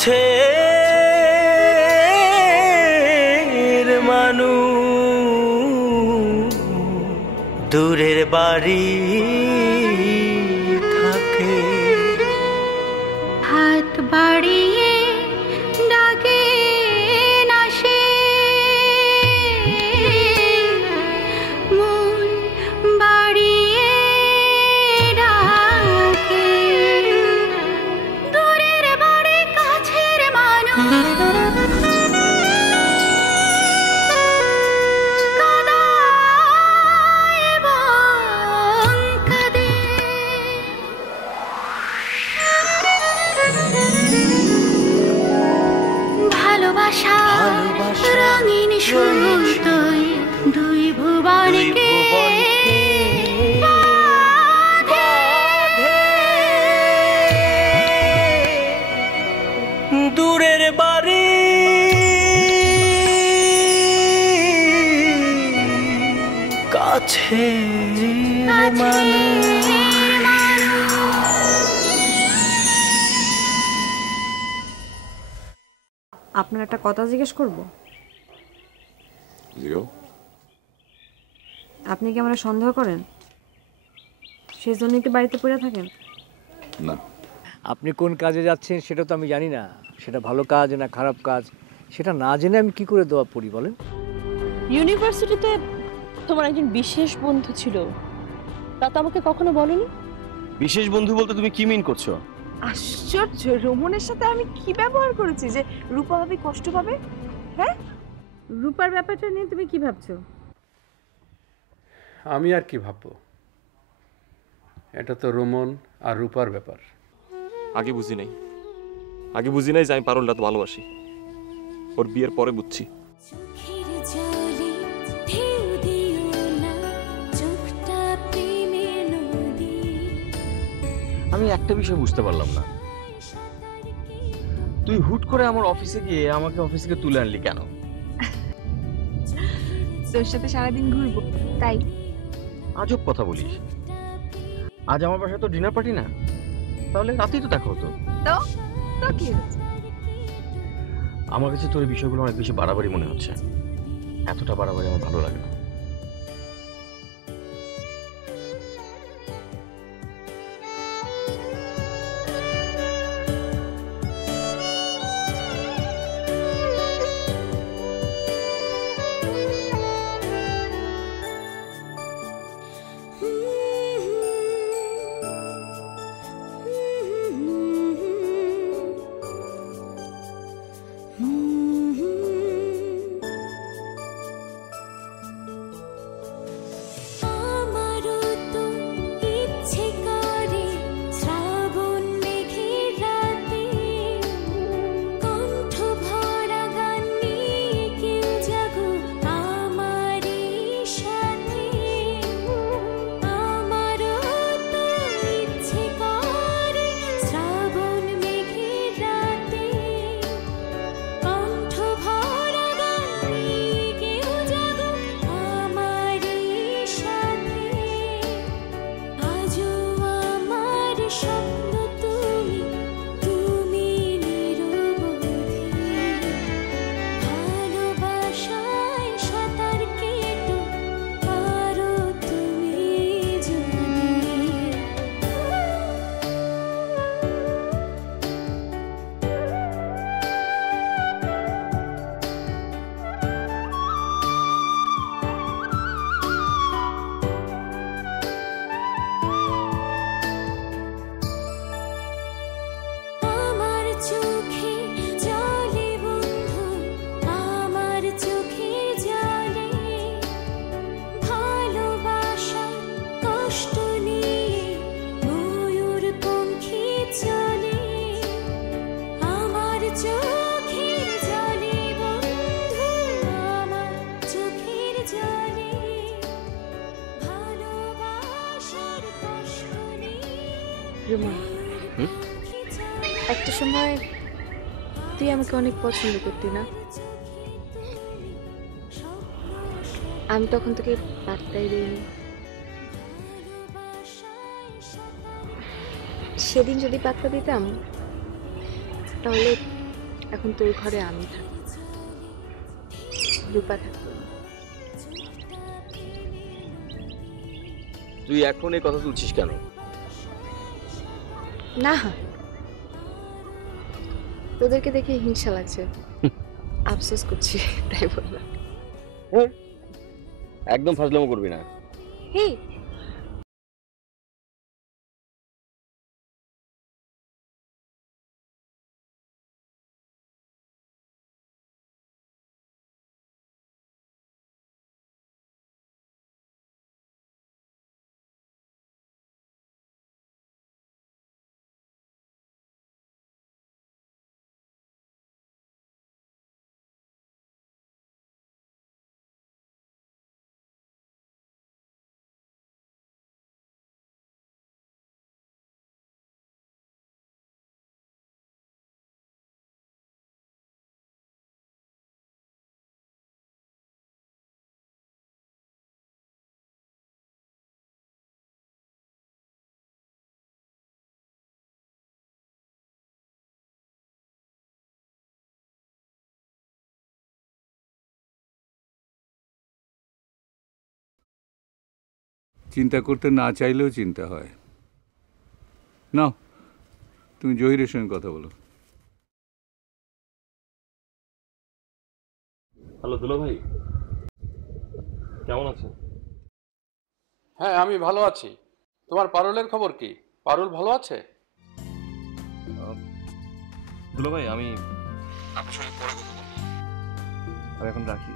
কাছে মানুষ দূরের বাড়ি থাকে হাত বাড়িয়ে ডাকে না সে মন বাড়িয়ে ডাকে দূরের বাড়ি কাছের মানুষ রঙিন সুতোয় দুই ভুবনকে দূরের বাড়ি কাছে আপনার একটা কথা জিজ্ঞেস করব? আপনি কি আমরা সন্দেহ করেন? সেই জন্য কি বাড়িতে পড়ে থাকেন? না। আপনি কোন কাজে যাচ্ছেন সেটা তো আমি জানি না, সেটা ভালো কাজ না খারাপ কাজ সেটা না জেনে আমি কি করে দোয়া পড়ি বলেন? ইউনিভার্সিটিতে তোমার একজন বিশেষ বন্ধু ছিল, তা তো আমাকে কখনো বলনি। বিশেষ বন্ধু বলতে তুমি কি মিন করছো? আশ্চর্য, রোমনের সাথে আমি কি ব্যবহার করেছি যে রূপা ভাবি কষ্ট পাবে? হ্যাঁ, রূপার ব্যাপারটা নিয়ে তুমি কি ভাবছো? আমি আর কি ভাববো, এটা তো রোমন আর রূপার ব্যাপার। আগে বুঝি নাই যে আমি পারুলটা তো ভালোবাসি, ওর বিয়ের পরে বুঝছি। আমি একটা বিষয় বুঝতে পারলাম না, তুই হুট করে আমার অফিসে গিয়ে আমাকে অফিস থেকে তুলে আনলি কেন? তোর সাথে সারাদিন ঘুরবো তাই। আজব কথা বলিস, আজ আমার বাসায় তো ডিনার পার্টি না, তাহলে রাতেই তো দেখা হতো। তো তো কি হচ্ছে? আমার কাছে তোর এই বিষয়গুলো অনেক বেশি বাড়াবাড়ি মনে হচ্ছে, এতটা বাড়াবাড়ি আমার ভালো লাগে না। একটা সময় তুই আমাকে অনেক পছন্দ করতি না? আমি তখন তোকে পাত্তাই দিইনি। সেদিন যদি পাত্তা দিতাম তাহলে এখন তোর ঘরে আমি থাকি, রূপা থাকবে না। তুই এখন এই কথা তুলছিস কেন? না, তোদেরকে দেখে হিংসা লাগছে, আফসোস করছি তাই বললাম। একদম ফাজলামো করবি না। হেই, চিন্তা করতে না চাইলেও চিন্তা হয়। নাও, তুমি জহিরের সঙ্গে কথা বলো। হ্যালো দুলা ভাই, কেমন আছেন? হ্যাঁ, আমি ভালো আছি। তোমার পারুলের খবর কি? পারুল ভালো আছে? দুলা ভাই, আমি আপনার সঙ্গে পরে কথা বলবো, আর এখন রাখি।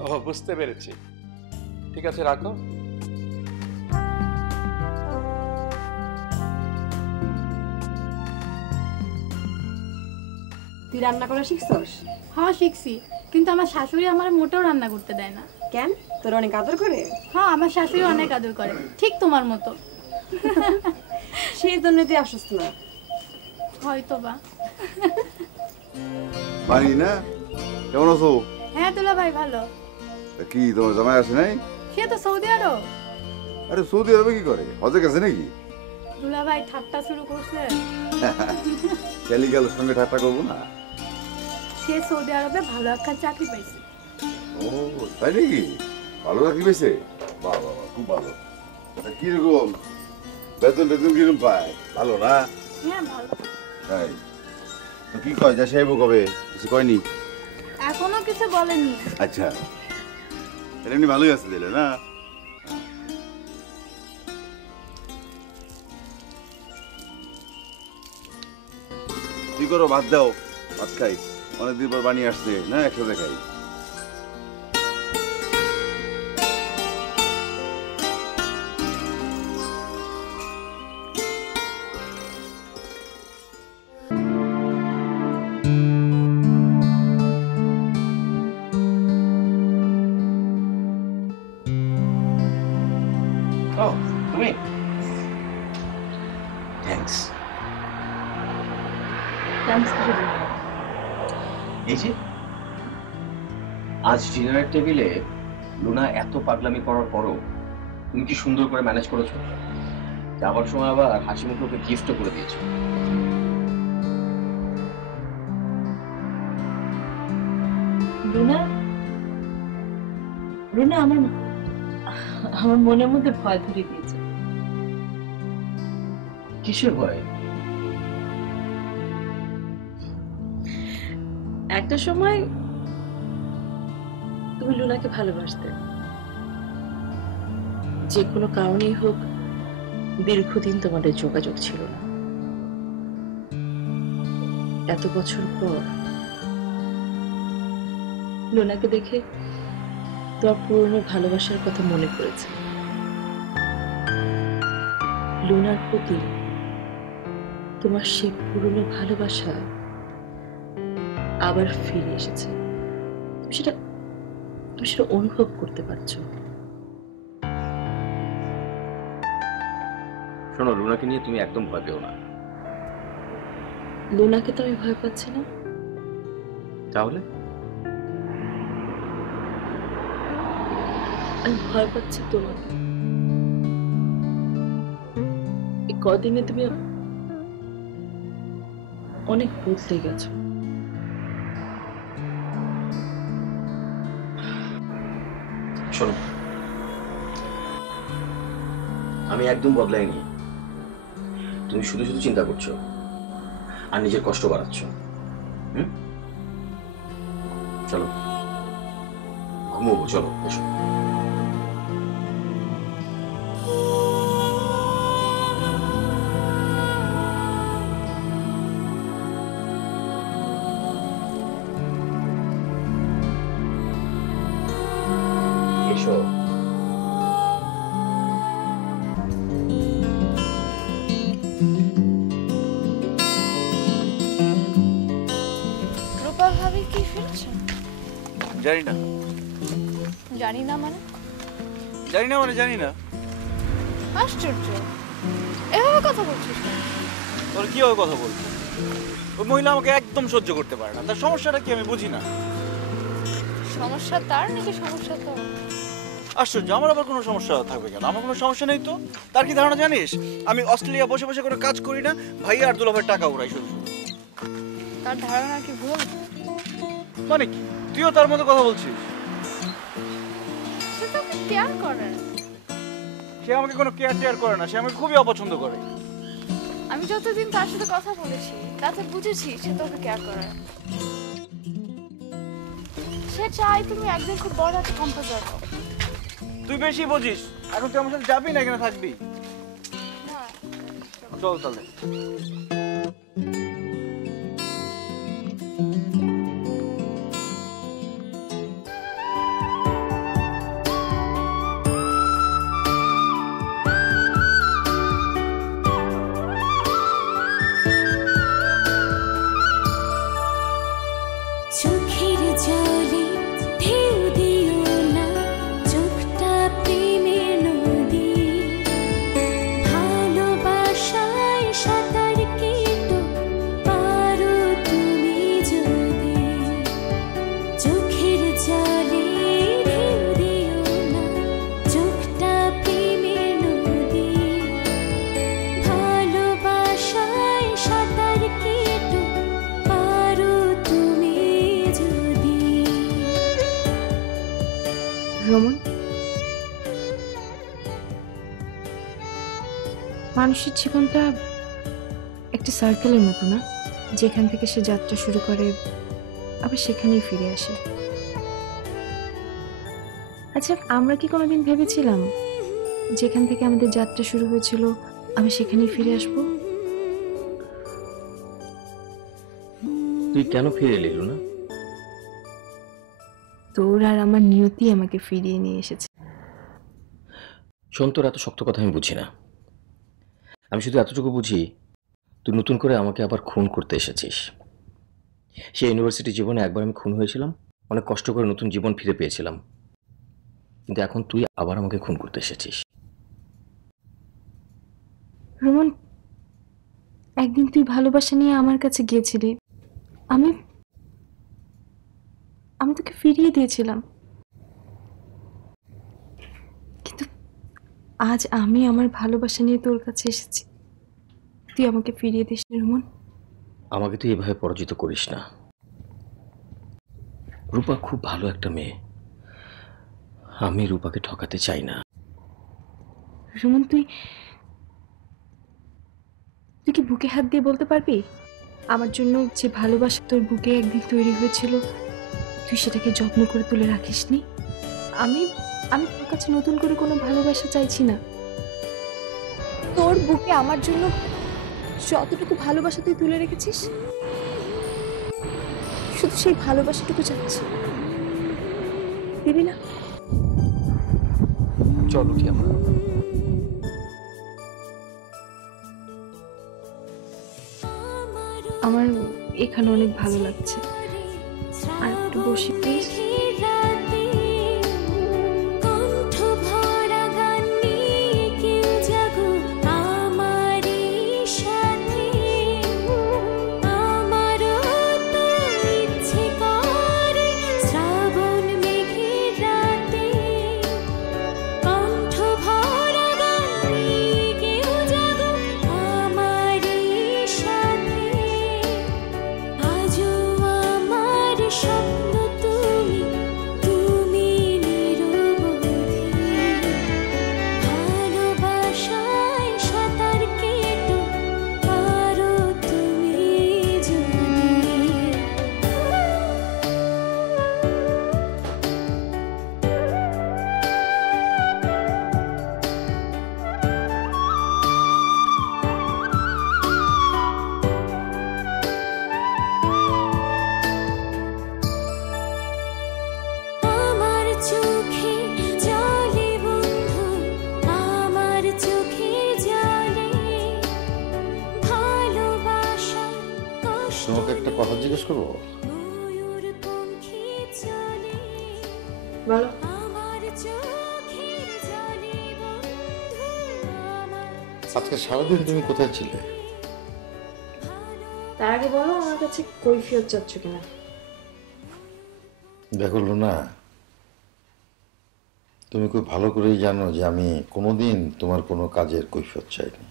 ও, বুঝতে পেরেছি। ঠিক আছে, রাখো। তুই রান্না করা শিখছস? হ্যাঁ শিখছি, কিন্তু আমার শাশুড়ি আমার মোটেও রান্না করতে দেয় না। কেন? তোর অনেক আদর করে? হ্যাঁ, আমার শাশুড়ি অনেক আদর করে, ঠিক তোমার মতো। সেই জন্য তুই আসছ না? হয়তো বা। পানি না, কেমন আছো? হ্যাঁ দুলা ভাই ভালো। কি তোমার জামাই আসে নাই? সে তো সৌদি আরব। আরে সৌদি আরবে কি করে? হজে গেছে নাকি? দুলা ভাই ঠাট্টা শুরু করছে। গেলি গেল সঙ্গে ঠাট্টা করবো না। সে সৌদি আরবে ভালো একটা চাকরি পাইছে। ও তাই নাকি? ভালো চাকরি পেয়েছে? বাহ বাহ, খুব ভালো। কিরকম বেতন টেতন কিরকম পায়? ভালো না? হ্যাঁ ভালো। তাই তো কি কয়, যা সাহেব কবে কিছু কয়নি? এখনো কিছু বলেনি। আচ্ছা, এমনি ভালোই আছে দিলে না? কি করো, ভাত দাও, ভাত খাই। অনেকদিন পর বানিয়ে আসছে না, একসাথে খাই। তুমি থ্যাঙ্কস। এই যে আজ ডিনারের টেবিলে লুনা এত পাগলামি করার পরও তুমি কি সুন্দর করে ম্যানেজ করেছো। যাবার সময় আবার হাসি মুখে ওকে গিফটও করে দিয়েছো। লুনা, লুনা আমার মনের মধ্যে ভয় ধরে দিয়েছে। কিসের ভয়? একটা সময় তুমি লুনাকে ভালোবাসতে, যে কোনো কারণেই হোক দীর্ঘদিন তোমাদের যোগাযোগ ছিল না। এত বছর পর লুনাকে দেখে তোমার পুরনো ভালোবাসার কথা মনে পড়েছে। লুনার প্রতি তোমার সেই পুরনো ভালোবাসা আবার ফিরে এসেছে। তুমি সেটা অনুভব করতে পারছো। শোনো, লুনাকে নিয়ে তুমি একদম ভয় পেও না। লুনাকে তো আমি ভয় পাচ্ছি না। তাহলে আমি ভয় পাচ্ছি তোমাকে। এই কদিনে তুমি অনেক বদলে গেছো। শোনো, আমি একদম বদলাইনি। তুমি শুধু শুধু চিন্তা করছো আর নিজের কষ্ট বাড়াচ্ছ। চলো ঘুমোবো, চলো এসো। এসো। রূপা ভাবি কি ফিরছেন? জানি না। জানি না মানে? জানি না মানে জানি না। আশ্চর্য, এভাবে কথা বলছিস? তোর কিভাবে কথা বলছো? ওই মহিলা আমাকে একদম সহ্য করতে পারে না। তার সমস্যাটা কি আমি বুঝি না। সমস্যা তার নাকি সমস্যা তোর? আশ্চর্য, আমার আবার কোনো সমস্যা থাকবে কেন? আমার কোনো সমস্যা নেই তো। তার কি ধারণা জানিস আমি অস্ট্রেলিয়া বসে বসে কোনো কাজ করি না, ভাইয়া আর দুলাভাইয়ের টাকা উড়াই শুধু শুধু। তার ধারণা কি ভুল? মানে কি তুইও তার মতো কথা বলছিস? সে তোকে কেয়ার করে। সে আমাকে কোনো কেয়ার টেয়ার করে না, সে আমাকে খুবই অপছন্দ করে। আমি যতদিন তার সাথে কথা বলেছি তাতে বুঝেছি সে তোকে কেয়ার করে। সে চাই তুমি একদিন খুব বড় একটা কম্পোজার হও। তুই বেশি বুঝিস। এখন তুই আমার সাথে যাবি না এখানে থাকবি? চল তাহলে। চোখের জলে ঢেউ দিও না, চোখটা প্রেমের নদী। ভালোবাসায় সাঁতার কেটো পারো তুমি যদি। চোখের জলে ঢেউ দিও না, চোখটা প্রেমের নদী। ভালোবাসায় সাঁতার কেটো পারো তুমি যদি। রমন, মানুষের জীবনটা একটা সার্কেলের মতো না, যেখান থেকে সে যাত্রা শুরু করে আবার সেখানেই ফিরে আসে। আচ্ছা, আমরা কি কোনোদিন ভেবেছিলাম যেখান থেকে আমাদের যাত্রা শুরু হয়েছিল আমি সেখানেই ফিরে আসবো? তুই কেন ফিরে এলি না? তোর আর আমার নিয়তি আমাকে ফিরিয়ে নিয়ে এসেছে। শোন, তোর এত শক্ত কথা আমি বুঝি না। আমি শুধু এতটুকু বুঝি তুই নতুন করে আমাকে আবার খুন করতে এসেছিস। সেই ইউনিভার্সিটি জীবনে একবার আমি খুন হয়েছিলাম, অনেক কষ্ট করে নতুন জীবন ফিরে পেয়েছিলাম, কিন্তু এখন তুই আবার আমাকে খুন করতে এসেছিস। রমন, একদিন তুই ভালোবাসা নিয়ে আমার কাছে গিয়েছিলি, আমি তোকে ফিরিয়ে দিয়েছিলাম, কিন্তু আজ আমি আমার ভালোবাসা নিয়ে তোর কাছে এসেছি, তুই আমাকে ফিরিয়ে দিস রমন। আমাকে তুই এভাবে পরাজিত করিস না। রূপা খুব ভালো একটা মেয়ে, আমি রূপাকে ঠকাতে চাই না। রমন, তুই কি বুকে হাত দিয়ে বলতে পারবি আমার জন্য যে ভালোবাসা তোর বুকে একদিন তৈরি হয়েছিল তুই সেটাকে যত্ন করে তুলে রাখিসনি? আমি তোর কাছে নতুন করে কোনো ভালোবাসা চাইছি না। তোর বুকে আমার জন্য যতটুকু ভালোবাসা তুই তুলে রেখেছিস শুধু সেই ভালোবাসাটুকু চাচ্ছি, দিবি না? চল উঠি আমরা। আমার এখানে অনেক ভালো লাগছে, আর একটু বসি প্লিজ। চোখে জলে বন্ধু আমার চোখে জলে ভালোবাসা তোমাকে একটা কথা জিজ্ঞেস করবো? বলো। আজকে সারাদিন তুমি কোথায় ছিলে? তার আগে বলো আমার কাছে কৈফিয়ত চাচ্ছ কিনা। দেখো লুনা, তুমি খুব ভালো করেই জানো যে আমি কোনোদিন তোমার কোনো কাজের কৈফিয়ত চাইনি।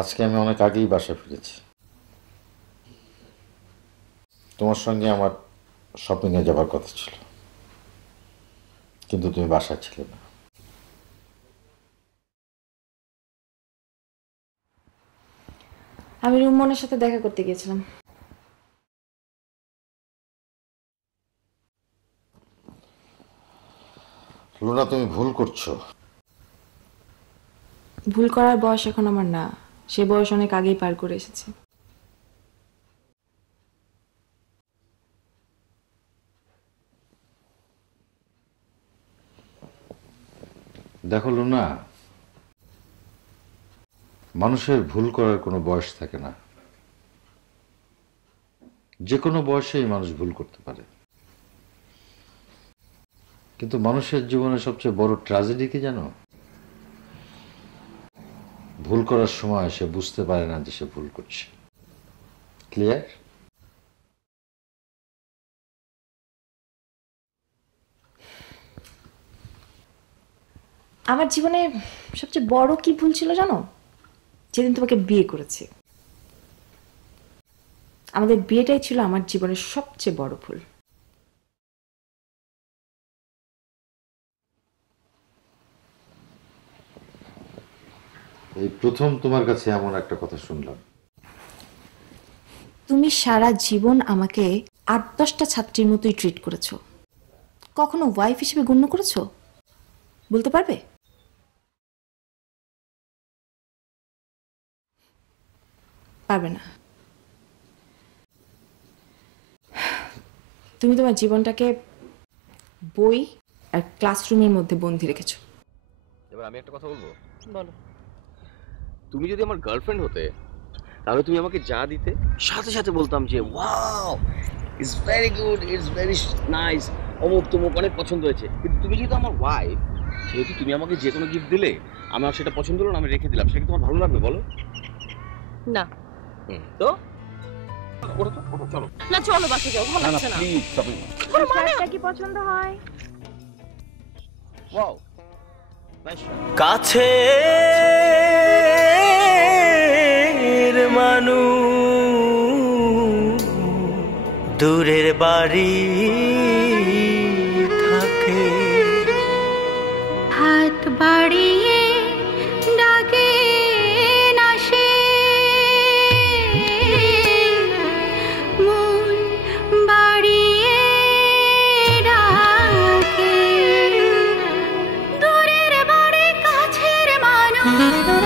আজকে আমি অনেক আগেই বাসা ফিরেছি। তোমার সঙ্গে আমার শপিংয়ে যাবার কথা ছিল, কিন্তু তুমি বাসায় ছিলে না। আমি রুম্মনের সাথে দেখা করতে গিয়েছিলাম। লুনা, তুমি ভুল করছো। ভুল করার বয়স এখন আমার না, সে বয়স অনেক আগেই পার করে এসেছি। দেখো লুনা, মানুষের ভুল করার কোনো বয়স থাকে না। যে কোনো বয়সেই মানুষ ভুল করতে পারে, কিন্তু মানুষের জীবনে সবচেয়ে বড় ট্র্যাজেডি কি জানো? ভুল করার সময় সে বুঝতে পারে না যে সে ভুল করছে। ক্লিয়ার? আমার জীবনে সবচেয়ে বড় কি ভুল ছিল জানো? যেদিন তোমাকে বিয়ে করেছি। আমাদের বিয়েটাই ছিল আমার জীবনের সবচেয়ে বড় ভুল। এই প্রথম তোমার কাছে এমন একটা কথা শুনলাম। তুমি সারা জীবন আমাকে ৮-১০টা ছাত্রীর মতোই ট্রিট করেছো। কখনো ওয়াইফ হিসেবে গণ্য করেছো? বলতে পারবে? পারবে না। তুমি তোমার জীবনটাকে বই আর ক্লাসরুমের মধ্যে বন্দি রেখেছো। এবার আমি একটা কথা বলবো। বলো। তুমি যদি আমার গার্লফ্রেন্ড হতে, তাহলে তুমি আমাকে যা দিতে সাথে সাথে বলতাম যে wow, it's very good, it's very nice, অমুক তমুক, অনেক পছন্দ হয়েছে। কিন্তু তুমি যেহেতু আমার ওয়াইফ, সেহেতু তুমি আমাকে যে কোনো গিফট দিলে আমার সেটা পছন্দ হলো না, আমি রেখে দিলাম, সেটা কি তোমার ভালো লাগবে বলো? না। তো ওটা তো ওটা চলো না, চলো বাসে যাও, ভালো লাগছে না। Please shopping. শার্টটা কি পছন্দ হয়? ওয়াও, কাছে মানুষ দূরের বাড়ি থাকে, হাত বাড়িয়ে ডাকে না সে, মন বাড়িয়ে ডাকে। দূরের বাড়ি কাছের মানুষ